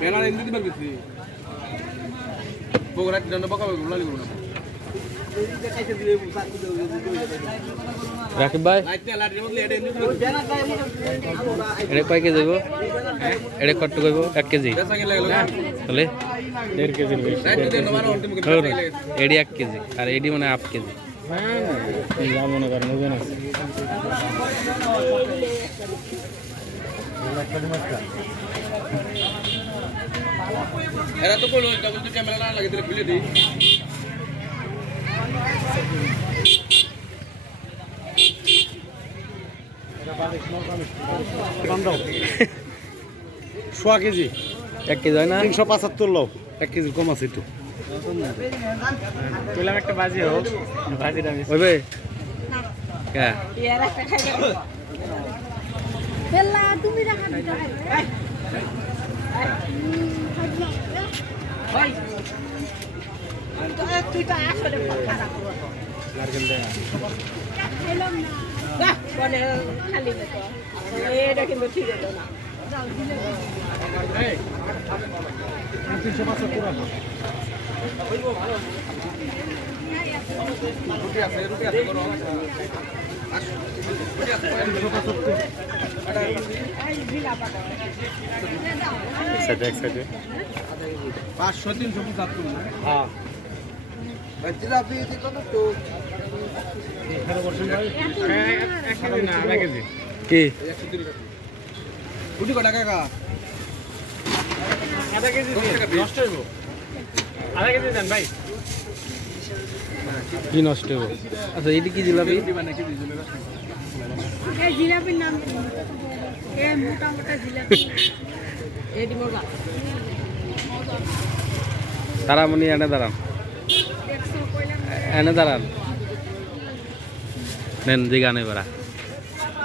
Banner এমনি দিবার গেছি বগুড়া জন্য বকা বগুড়া লিখব না রাকিব ভাই? লাইট এটা কয় কেজি হইব এটা কত কইব এক কেজি? তাহলে? দেড় হ্যাঁ, গেলে এডি এক কেজি আর এডি মানে হাফ কেজি। মনে করেন ওজন আছে। এরা তো কইলো ডাবল তো ক্যামেরা না লাগিয়ে দিলে খুলে দিই। সোয়া কেজি। এক কেজি হয় না? তিনশো পঁচাত্তর লোক এক কেজি কম আছে একটু। একটা বাজি হোক। বাজিটা ওইবে কে বেলা তুমি রাখা দিতে তুই তো আসলে খারাপ এলাম না বলে খালি দেখো এটা কিন্তু ঠিক হলো না রুটি আছে রুটি আছে করো সাইডে এক সাইডে পাঁচশো তিনশো পঁচাত্তর হ্যাঁ কি? একশো তিরিশ রুটি কটা কাকা আধা কেজি আধা কেজি দেন ভাই। কি নষ্ট হইব? আচ্ছা এটি কি জিলাপি? এই জিলাপির নাম মোটা মোটা জিলাপি। এটি মোটা। তারামণি এনে দাঁড়ান এনে দাঁড়ান। নেন জিগা নেই বেড়া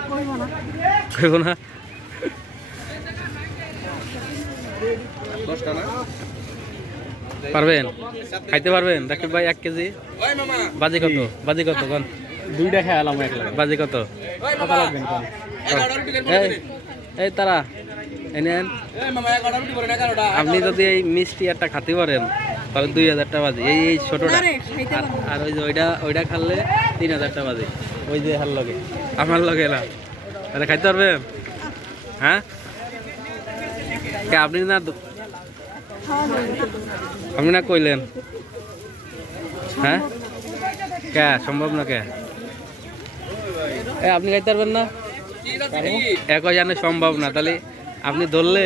কইব না। কইব না? দশটা না? পারবেন? খাইতে পারবেন? রাকিব ভাই এক কেজি। ওই মামা। বাজি কত? বাজি কত কোন? দুইটা খেয়ালাম একলা বাজি কত? এই তারা এনে আন। এই মামা এগারোটা রুটি করে এগারোটা। আপনি যদি এই মিষ্টি একটা খাতে পারেন তাহলে দুই হাজার টাকা বাজে। এই এই ছোটটা। আর- ওই যে ওইটা ওইটা খালে তিন হাজার টাকা বাজে। ওই যে হার লগে। আমার লগে এলাম আরে খাইতে পারবেন? হ্যাঁ? আপনি না আপনি না কইলেন। হ্যাঁ? কে? সম্ভব না কে? এ আপনি গাইতে পারবেন না? এক জানে সম্ভব না তাহলে আপনি ধরলে?